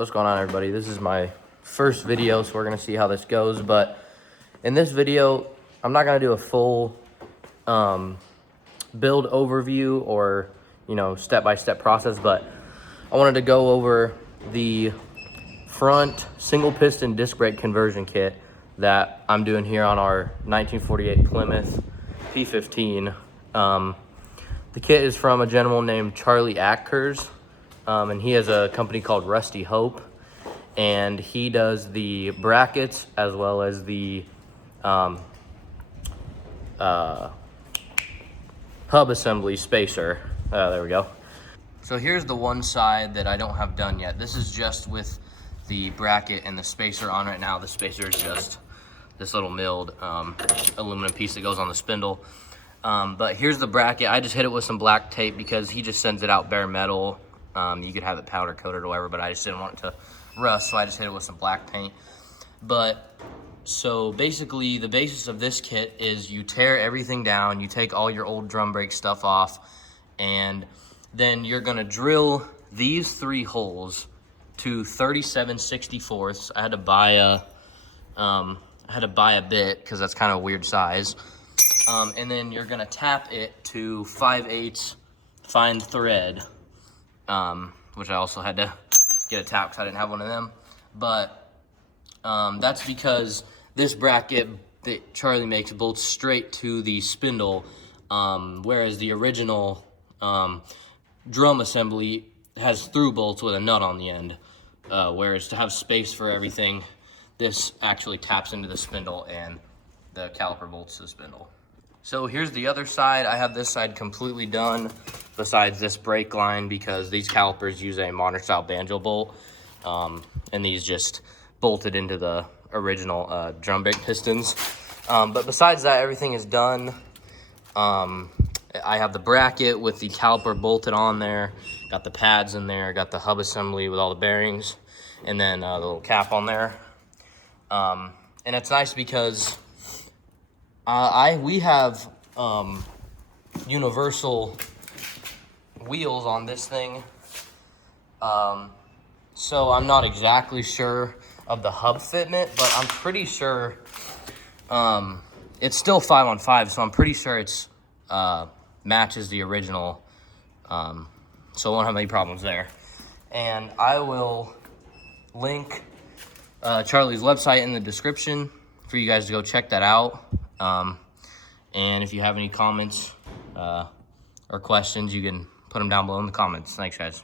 What's going on, everybody? This is my first video, so we're gonna see how this goes. But in this video, I'm not gonna do a full build overview or step-by-step process, but I wanted to go over the front single piston disc brake conversion kit that I'm doing here on our 1948 Plymouth P15. The kit is from a gentleman named Charlie Ackers. And he has a company called Rusty Hope, and he does the brackets as well as the hub assembly spacer. There we go. So here's the one side that I don't have done yet. This is just with the bracket and the spacer on right now. The spacer is just this little milled aluminum piece that goes on the spindle. But here's the bracket. I just hit it with some black tape because he just sends it out bare metal. You could have it powder coated or whatever, but I just didn't want it to rust, so I just hit it with some black paint. But so basically the basis of this kit is you tear everything down, you take all your old drum brake stuff off, and then you're gonna drill these 3 holes to 37/64. I had to buy a bit because that's kind of a weird size. And then you're gonna tap it to 5/8 fine thread. Which I also had to get a tap because I didn't have one of them. But that's because this bracket that Charlie makes bolts straight to the spindle, whereas the original drum assembly has through bolts with a nut on the end. Whereas to have space for everything, this actually taps into the spindle and the caliper bolts to the spindle. So here's the other side. I have this side completely done besides this brake line because these calipers use a modern style banjo bolt, and these just bolted into the original drum brake pistons. But besides that, everything is done. I have the bracket with the caliper bolted on there, got the pads in there, got the hub assembly with all the bearings, and then the little cap on there. And it's nice because we have universal wheels on this thing, so I'm not exactly sure of the hub fitment, but I'm pretty sure it's still 5-on-5, so I'm pretty sure it's matches the original, so I won't have any problems there. And I will link Charlie's website in the description for you guys to go check that out. And if you have any comments or questions, you can put them down below in the comments. Thanks, guys.